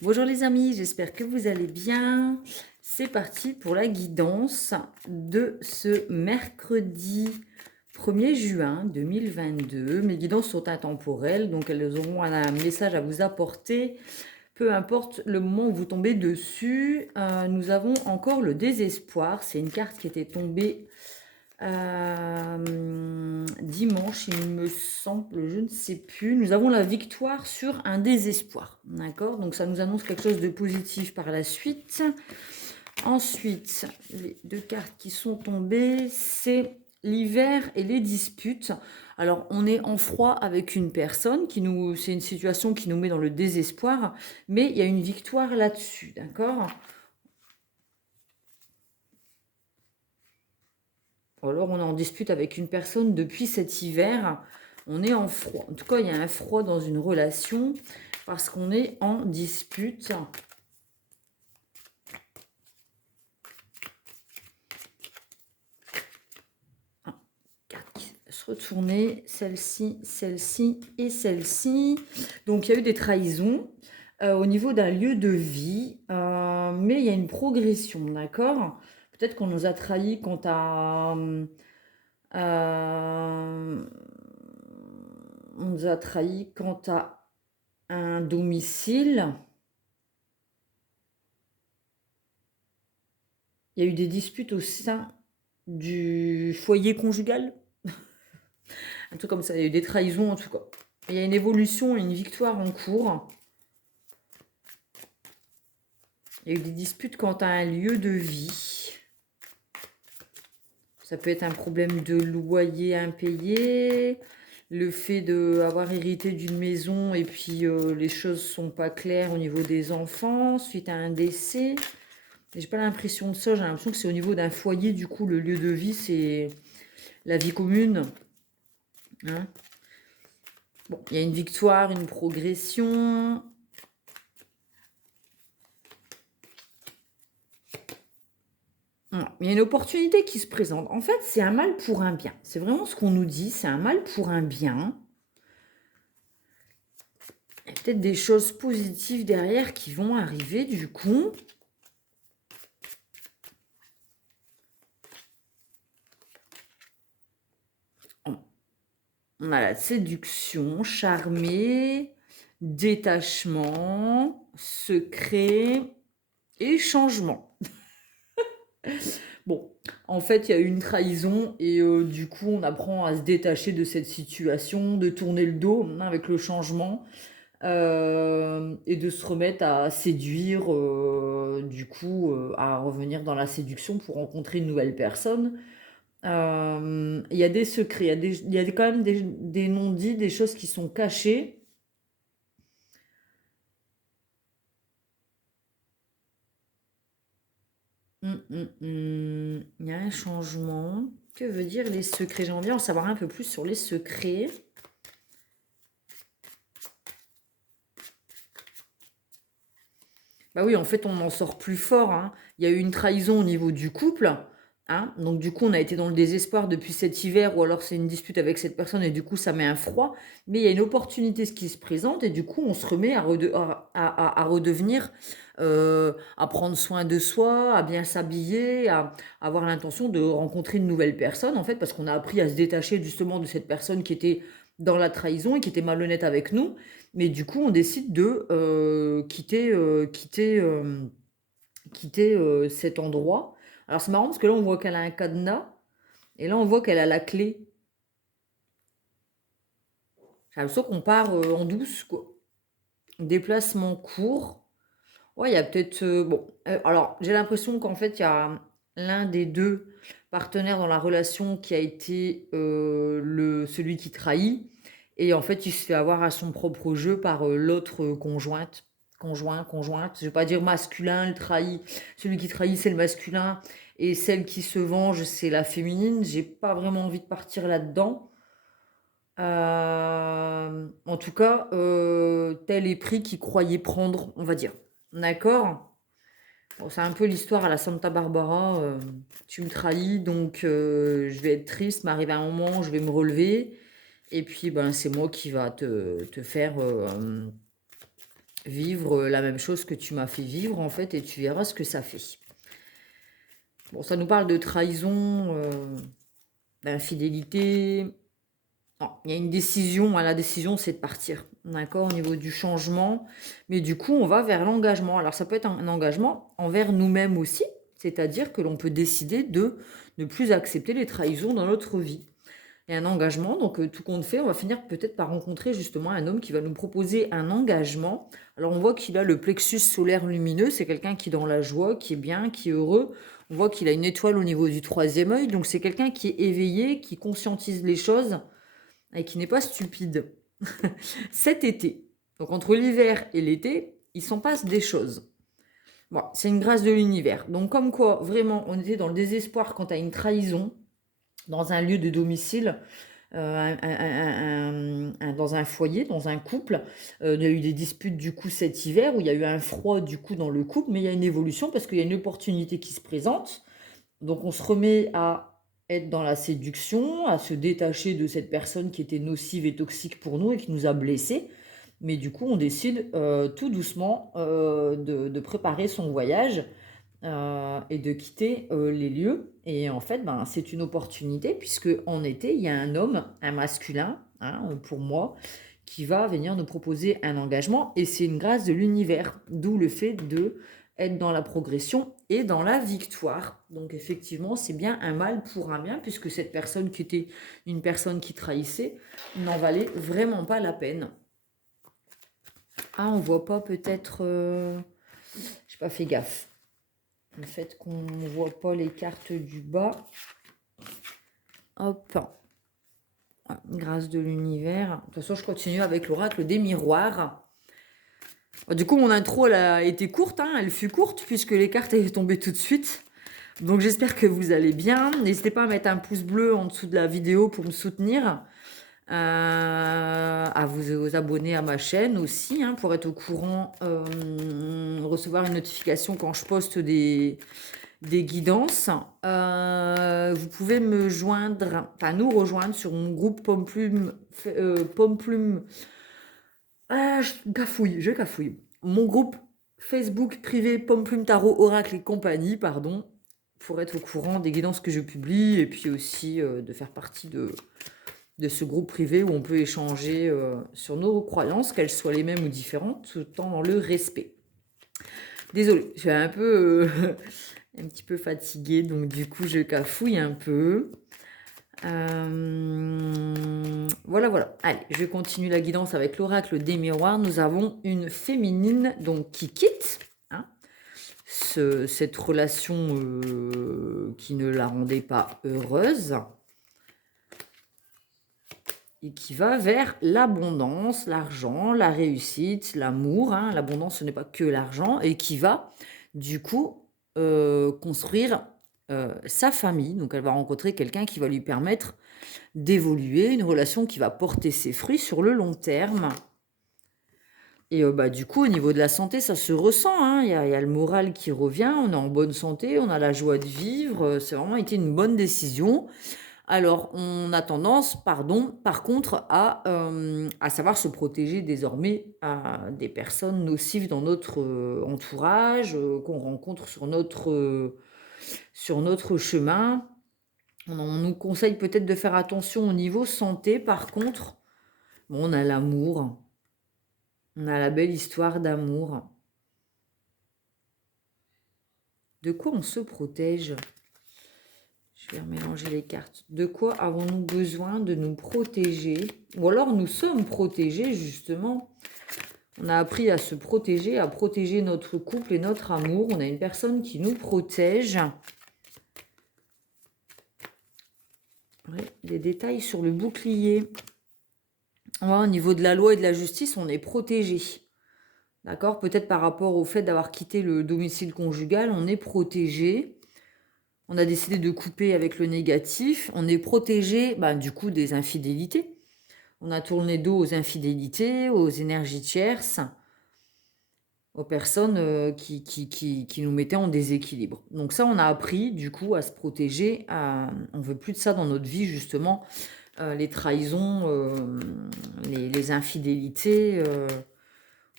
Bonjour les amis, j'espère que vous allez bien. C'est parti pour la guidance de ce mercredi 1er juin 2022. Mes guidances sont intemporelles, donc elles auront un message à vous apporter. Peu importe le moment où vous tombez dessus, nous avons encore le désespoir. C'est une carte qui était tombée dimanche, il me semble, je ne sais plus. Nous avons la victoire sur un désespoir. D'accord? Donc ça nous annonce quelque chose de positif par la suite. Ensuite, les deux cartes qui sont tombées, c'est l'hiver et les disputes. Alors, on est en froid avec une personne c'est une situation qui nous met dans le désespoir, mais il y a une victoire là-dessus, d'accord? Ou alors on est en dispute avec une personne depuis cet hiver, on est en froid. En tout cas, il y a un froid dans une relation parce qu'on est en dispute. Se retourner, celle-ci, celle-ci et celle-ci. Donc il y a eu des trahisons au niveau d'un lieu de vie, mais il y a une progression, d'accord? Peut-être qu'on nous a trahis quant à... on nous a trahis quant à un domicile. Il y a eu des disputes au sein du foyer conjugal. Un truc comme ça, il y a eu des trahisons en tout cas. Il y a une évolution, une victoire en cours. Il y a eu des disputes quant à un lieu de vie. Ça peut être un problème de loyer impayé, le fait d'avoir hérité d'une maison et puis les choses sont pas claires au niveau des enfants suite à un décès. J'ai pas l'impression de ça, j'ai l'impression que c'est au niveau d'un foyer, du coup le lieu de vie c'est la vie commune. Hein, bon, il y a une victoire, une progression. Il y a une opportunité qui se présente. En fait, c'est un mal pour un bien. C'est vraiment ce qu'on nous dit, c'est un mal pour un bien. Il y a peut-être des choses positives derrière qui vont arriver du coup. On a la séduction, charmer, détachement, secret et changement. Bon, en fait, il y a eu une trahison et du coup, on apprend à se détacher de cette situation, de tourner le dos avec le changement et de se remettre à séduire, du coup, à revenir dans la séduction pour rencontrer une nouvelle personne. Il y a des secrets, il y a quand même des non-dits, des choses qui sont cachées. Il y a un changement. Que veut dire les secrets? J'aimerais bien en savoir un peu plus sur les secrets. Bah oui, en fait, on en sort plus fort. Hein. Il y a eu une trahison au niveau du couple. Hein. Donc, du coup, on a été dans le désespoir depuis cet hiver, ou alors c'est une dispute avec cette personne, et du coup, ça met un froid. Mais il y a une opportunité qui se présente, et du coup, on se remet à redevenir, à prendre soin de soi, à bien s'habiller, à avoir l'intention de rencontrer une nouvelle personne, en fait, parce qu'on a appris à se détacher justement de cette personne qui était dans la trahison et qui était malhonnête avec nous. Mais du coup, on décide de quitter cet endroit. Alors, c'est marrant parce que là, on voit qu'elle a un cadenas et là, on voit qu'elle a la clé. J'ai l'impression qu'on part en douce, quoi. Déplacement court. Ouais, il y a peut-être. Bon, alors, j'ai l'impression qu'en fait, il y a l'un des deux partenaires dans la relation qui a été celui qui trahit. Et en fait, il se fait avoir à son propre jeu par l'autre conjointe. Conjointe. Je vais pas dire masculin, le trahi. Celui qui trahit, c'est le masculin. Et celle qui se venge, c'est la féminine. J'ai pas vraiment envie de partir là-dedans. En tout cas, tel est pris qu'il croyait prendre, on va dire. D'accord? Bon, c'est un peu l'histoire à la Santa Barbara. Tu me trahis, donc je vais être triste, mais arrive un moment, je vais me relever. Et puis, ben, c'est moi qui va te faire vivre la même chose que tu m'as fait vivre, en fait, et tu verras ce que ça fait. Bon, ça nous parle de trahison, d'infidélité. Non, il y a une décision, hein, la décision, c'est de partir, d'accord, au niveau du changement. Mais du coup, on va vers l'engagement. Alors, ça peut être un engagement envers nous-mêmes aussi, c'est-à-dire que l'on peut décider de ne plus accepter les trahisons dans notre vie. Et un engagement, donc tout compte fait, on va finir peut-être par rencontrer justement un homme qui va nous proposer un engagement. Alors on voit qu'il a le plexus solaire lumineux, c'est quelqu'un qui est dans la joie, qui est bien, qui est heureux. On voit qu'il a une étoile au niveau du troisième œil, donc c'est quelqu'un qui est éveillé, qui conscientise les choses et qui n'est pas stupide. Cet été, donc entre l'hiver et l'été, il s'en passe des choses. Bon, c'est une grâce de l'univers. Donc comme quoi, vraiment, on était dans le désespoir quant à une trahison dans un lieu de domicile, dans un foyer, dans un couple. Il y a eu des disputes du coup cet hiver où il y a eu un froid du coup dans le couple, mais il y a une évolution parce qu'il y a une opportunité qui se présente. Donc on se remet à être dans la séduction, à se détacher de cette personne qui était nocive et toxique pour nous et qui nous a blessés. Mais du coup, on décide tout doucement de préparer son voyage et de quitter les lieux. Et en fait, ben, c'est une opportunité puisque en été, il y a un homme, un masculin, hein, pour moi, qui va venir nous proposer un engagement. Et c'est une grâce de l'univers, d'où le fait de être dans la progression et dans la victoire. Donc effectivement, c'est bien un mal pour un bien, puisque cette personne qui était une personne qui trahissait n'en valait vraiment pas la peine. Ah, on voit pas peut-être... J'ai pas fait gaffe. Le fait qu'on ne voit pas les cartes du bas. Hop. Grâce de l'univers. De toute façon, je continue avec l'oracle des miroirs. Du coup, mon intro, elle a été courte, hein, elle fut courte, puisque les cartes étaient tombées tout de suite. Donc, j'espère que vous allez bien. N'hésitez pas à mettre un pouce bleu en dessous de la vidéo pour me soutenir. À vous abonner à ma chaîne aussi, hein, pour être au courant, recevoir une notification quand je poste des guidances. Vous pouvez me joindre, enfin nous rejoindre sur mon groupe Pomme Plume. Pomme Plume. Ah, je cafouille. Mon groupe Facebook privé Pomme Plume Tarot Oracle et compagnie, pardon, pour être au courant des guidances que je publie et puis aussi de faire partie de ce groupe privé où on peut échanger sur nos croyances, qu'elles soient les mêmes ou différentes, tout en dans le respect. Désolée, je suis un peu un petit peu fatiguée, donc du coup je cafouille un peu. Voilà. Allez, je continue la guidance avec l'oracle des miroirs. Nous avons une féminine donc qui quitte hein, cette relation qui ne la rendait pas heureuse et qui va vers l'abondance, l'argent, la réussite, l'amour. Hein. L'abondance, ce n'est pas que l'argent et qui va du coup construire sa famille. Donc elle va rencontrer quelqu'un qui va lui permettre d'évoluer, une relation qui va porter ses fruits sur le long terme. Et du coup, au niveau de la santé, ça se ressent. Hein. Il y a le moral qui revient, on est en bonne santé, on a la joie de vivre. C'est vraiment été une bonne décision. Alors, on a tendance, par contre, à savoir se protéger désormais des personnes nocives dans notre entourage, qu'on rencontre sur notre chemin. On nous conseille peut-être de faire attention au niveau santé. Par contre, bon, on a l'amour. On a la belle histoire d'amour. De quoi on se protège ? Je vais remélanger les cartes. De quoi avons-nous besoin de nous protéger ? Ou alors nous sommes protégés justement. On a appris à se protéger, à protéger notre couple et notre amour. On a une personne qui nous protège. Oui, des détails sur le bouclier. Ouais, au niveau de la loi et de la justice, on est protégé. D'accord ? Peut-être par rapport au fait d'avoir quitté le domicile conjugal, on est protégé. On a décidé de couper avec le négatif. On est protégé du coup des infidélités. On a tourné dos aux infidélités, aux énergies tierces, aux personnes qui nous mettaient en déséquilibre. Donc ça, on a appris du coup à se protéger. On ne veut plus de ça dans notre vie, justement. Les trahisons, les infidélités.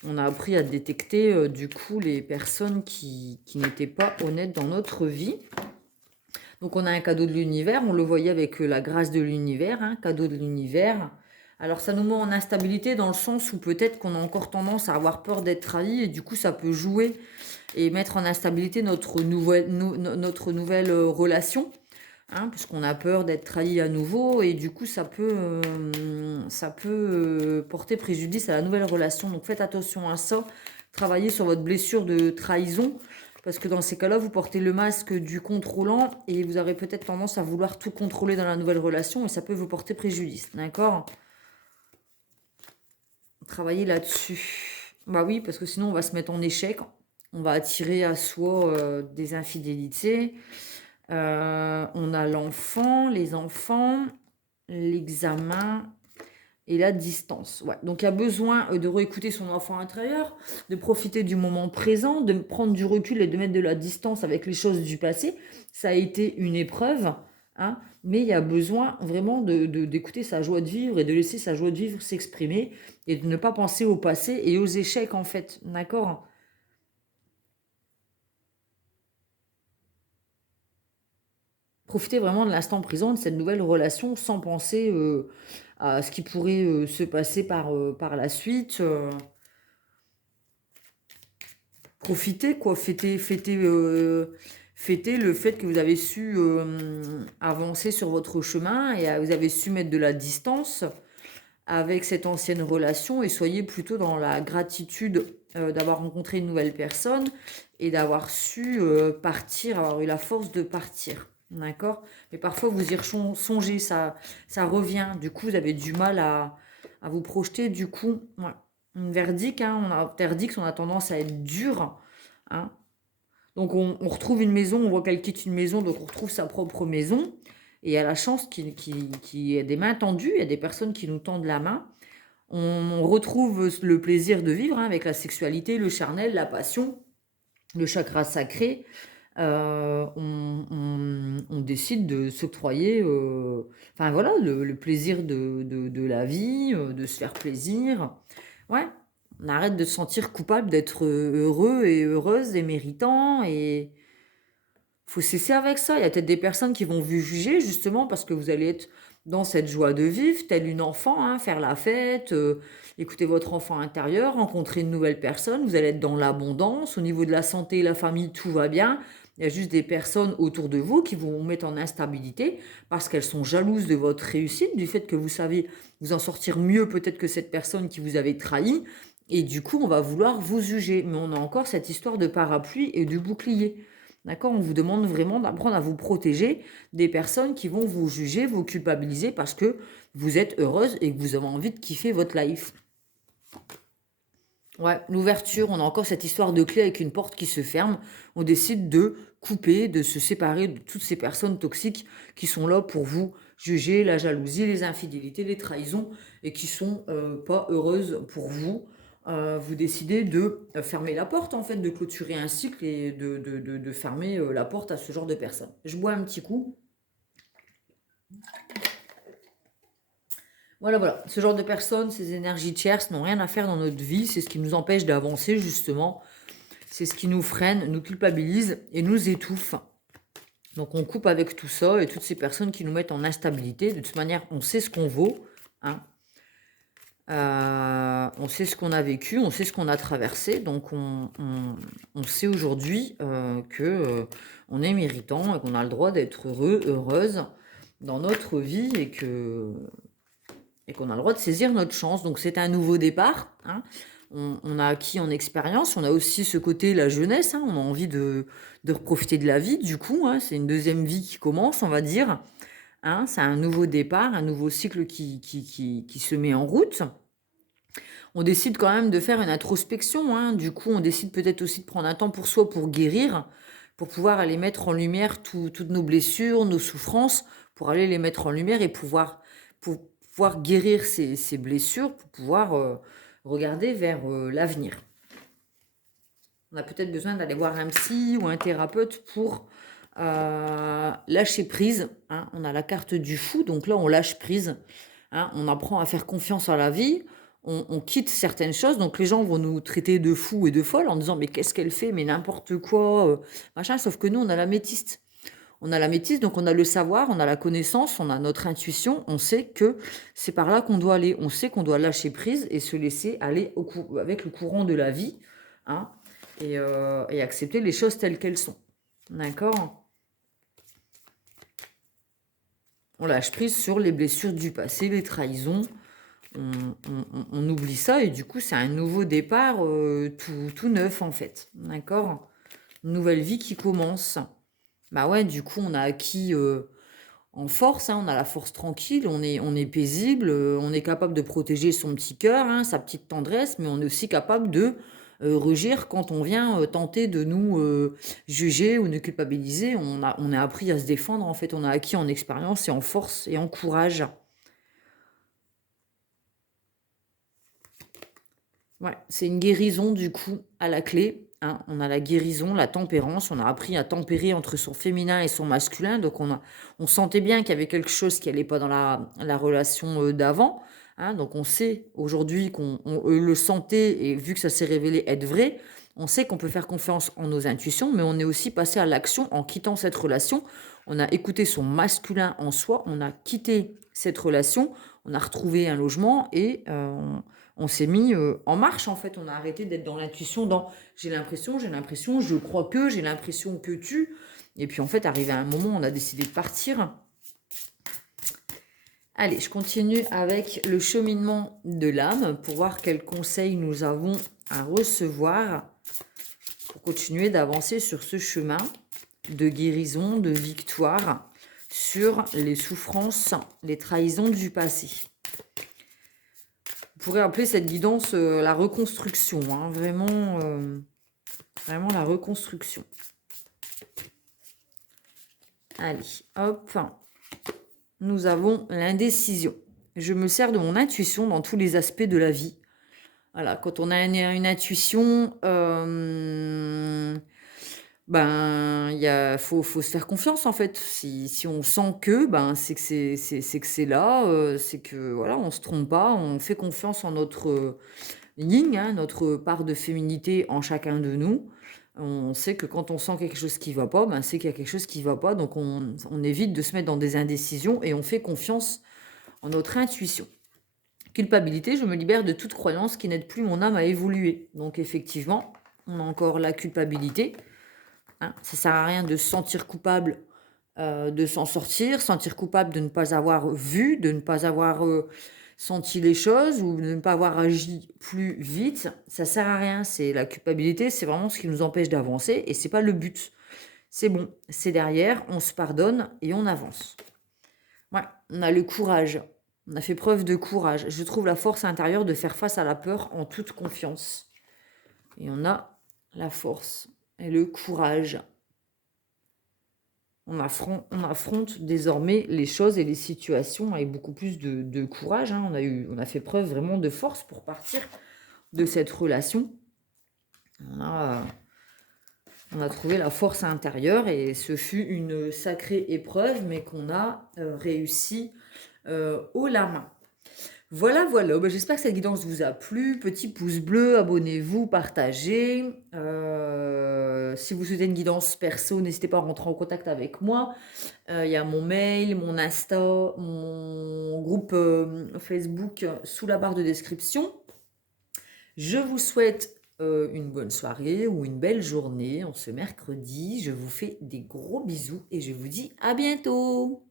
On a appris à détecter, du coup, les personnes qui n'étaient pas honnêtes dans notre vie. Donc, on a un cadeau de l'univers. On le voyait avec la grâce de l'univers, hein, cadeau de l'univers. Alors, ça nous met en instabilité dans le sens où peut-être qu'on a encore tendance à avoir peur d'être trahi et du coup, ça peut jouer et mettre en instabilité notre nouvelle relation, hein, puisqu'on a peur d'être trahi à nouveau et du coup, ça peut porter préjudice à la nouvelle relation. Donc, faites attention à ça. Travaillez sur votre blessure de trahison. Parce que dans ces cas-là, vous portez le masque du contrôlant et vous aurez peut-être tendance à vouloir tout contrôler dans la nouvelle relation et ça peut vous porter préjudice. D'accord? Travaillez là-dessus. Bah oui, parce que sinon on va se mettre en échec. On va attirer à soi des infidélités. On a l'enfant, les enfants, l'examen et la distance. Ouais. Donc il y a besoin de réécouter son enfant intérieur, de profiter du moment présent, de prendre du recul et de mettre de la distance avec les choses du passé. Ça a été une épreuve, hein, mais il y a besoin vraiment d'écouter sa joie de vivre et de laisser sa joie de vivre s'exprimer et de ne pas penser au passé et aux échecs en fait. D'accord? Profiter vraiment de l'instant présent, de cette nouvelle relation, sans penser à ce qui pourrait se passer par la suite. Profitez, quoi, fêtez le fait que vous avez su avancer sur votre chemin et vous avez su mettre de la distance avec cette ancienne relation et soyez plutôt dans la gratitude d'avoir rencontré une nouvelle personne et d'avoir su partir, avoir eu la force de partir. D'accord? Mais parfois vous y songez, ça revient. Du coup, vous avez du mal à vous projeter. Du coup, ouais. Une verdict, hein, verdict, on a tendance à être dur. Hein. Donc on retrouve une maison, on voit qu'elle quitte une maison, donc on retrouve sa propre maison. Et il y a la chance qu'il y ait des mains tendues, il y a des personnes qui nous tendent la main. On retrouve le plaisir de vivre hein, avec la sexualité, le charnel, la passion, le chakra sacré. On décide de s'octroyer enfin voilà, le plaisir de la vie, de se faire plaisir. Ouais, on arrête de se sentir coupable d'être heureux et heureuse et méritant et faut cesser avec ça. Il y a peut-être des personnes qui vont vous juger justement parce que vous allez être dans cette joie de vivre, telle une enfant, hein, faire la fête, écouter votre enfant intérieur, rencontrer une nouvelle personne. Vous allez être dans l'abondance. Au niveau de la santé et la famille, tout va bien. Il y a juste des personnes autour de vous qui vont vous mettre en instabilité parce qu'elles sont jalouses de votre réussite, du fait que vous savez vous en sortir mieux peut-être que cette personne qui vous avait trahi. Et du coup, on va vouloir vous juger. Mais on a encore cette histoire de parapluie et du bouclier. D'accord? On vous demande vraiment d'apprendre à vous protéger des personnes qui vont vous juger, vous culpabiliser parce que vous êtes heureuse et que vous avez envie de kiffer votre life. Ouais, l'ouverture, on a encore cette histoire de clé avec une porte qui se ferme. On décide de couper, de se séparer de toutes ces personnes toxiques qui sont là pour vous juger, la jalousie, les infidélités, les trahisons et qui sont pas heureuses pour vous. Vous décidez de fermer la porte, en fait, de clôturer un cycle et de fermer la porte à ce genre de personnes. Je bois un petit coup. Voilà, voilà. Ce genre de personnes, ces énergies tierces n'ont rien à faire dans notre vie. C'est ce qui nous empêche d'avancer, justement. C'est ce qui nous freine, nous culpabilise et nous étouffe. Donc on coupe avec tout ça et toutes ces personnes qui nous mettent en instabilité. De toute manière, on sait ce qu'on vaut. Hein. On sait ce qu'on a vécu, on sait ce qu'on a traversé. Donc on sait aujourd'hui que on est méritant et qu'on a le droit d'être heureux, heureuse dans notre vie et qu'on a le droit de saisir notre chance. Donc c'est un nouveau départ. Hein. On a acquis en expérience. On a aussi ce côté, la jeunesse. Hein. On a envie de profiter de la vie. Du coup, hein. C'est une deuxième vie qui commence, on va dire. Hein. C'est un nouveau départ, un nouveau cycle qui se met en route. On décide quand même de faire une introspection. Hein. Du coup, on décide peut-être aussi de prendre un temps pour soi pour guérir, pour pouvoir aller mettre en lumière toutes nos blessures, nos souffrances, pour aller les mettre en lumière et pour pouvoir guérir ces blessures, pour pouvoir regarder vers l'avenir. On a peut-être besoin d'aller voir un psy ou un thérapeute pour lâcher prise. Hein. On a la carte du fou, donc là, on lâche prise. Hein. On apprend à faire confiance à la vie. on quitte certaines choses. Donc les gens vont nous traiter de fous et de folles en disant: «Mais qu'est-ce qu'elle fait? Mais n'importe quoi, machin». Sauf que nous, on a l'améthyste. On a l'améthyste, donc on a le savoir, on a la connaissance, on a notre intuition, on sait que c'est par là qu'on doit aller. On sait qu'on doit lâcher prise et se laisser aller avec le courant de la vie, hein, et accepter les choses telles qu'elles sont. D'accord? On lâche prise sur les blessures du passé, les trahisons. On oublie ça et du coup, c'est un nouveau départ tout neuf en fait. D'accord? Une nouvelle vie qui commence. Bah ouais, du coup, on a acquis en force, hein, on a la force tranquille, on est paisible, on est capable de protéger son petit cœur, hein, sa petite tendresse, mais on est aussi capable de rugir quand on vient tenter de nous juger ou nous culpabiliser. On a appris à se défendre, en fait, on a acquis en expérience et en force et en courage. Ouais, c'est une guérison du coup à la clé, hein. On a la guérison, la tempérance, on a appris à tempérer entre son féminin et son masculin. Donc on sentait bien qu'il y avait quelque chose qui allait pas dans la relation d'avant, hein. Donc on sait aujourd'hui qu'on le sentait et vu que ça s'est révélé être vrai, on sait qu'on peut faire confiance en nos intuitions, mais on est aussi passé à l'action en quittant cette relation. On a écouté son masculin en soi, on a quitté cette relation, on a retrouvé un logement et on s'est mis en marche en fait. On a arrêté d'être dans l'intuition, dans j'ai l'impression, je crois que, j'ai l'impression que tu. Et puis en fait, arrivé à un moment, on a décidé de partir. Allez, je continue avec le cheminement de l'âme pour voir quels conseils nous avons à recevoir pour continuer d'avancer sur ce chemin de guérison, de victoire sur les souffrances, les trahisons du passé. On pourrait appeler cette guidance la reconstruction, hein, vraiment la reconstruction. Allez, hop, nous avons l'indécision. Je me sers de mon intuition dans tous les aspects de la vie. Voilà, quand on a une intuition, faut se faire confiance en fait. Si on sent que, c'est que c'est que c'est là, c'est que voilà, on se trompe pas, on fait confiance en notre yin, hein, notre part de féminité en chacun de nous. On sait que quand on sent quelque chose qui va pas, c'est qu'il y a quelque chose qui va pas. Donc on évite de se mettre dans des indécisions et on fait confiance en notre intuition. Culpabilité, je me libère de toute croyance qui n'aide plus mon âme à évoluer. Donc effectivement, on a encore la culpabilité, hein. Ça sert à rien de se sentir coupable de s'en sortir, sentir coupable de ne pas avoir vu, de ne pas avoir senti les choses ou de ne pas avoir agi plus vite. Ça sert à rien. C'est la culpabilité, c'est vraiment ce qui nous empêche d'avancer et c'est pas le but. C'est bon, c'est derrière, on se pardonne et on avance. Ouais, on a le courage. On a fait preuve de courage. Je trouve la force intérieure de faire face à la peur en toute confiance. Et on a la force et le courage. On affronte désormais les choses et les situations avec beaucoup plus de courage, hein. On a fait preuve vraiment de force pour partir de cette relation. On a trouvé la force intérieure et ce fut une sacrée épreuve, mais qu'on a réussi haut la main. Voilà, voilà. J'espère que cette guidance vous a plu. Petit pouce bleu, abonnez-vous, partagez. Si vous souhaitez une guidance perso, n'hésitez pas à rentrer en contact avec moi. Il y a mon mail, mon Insta, mon groupe Facebook sous la barre de description. Je vous souhaite une bonne soirée ou une belle journée en ce mercredi. Je vous fais des gros bisous et je vous dis à bientôt.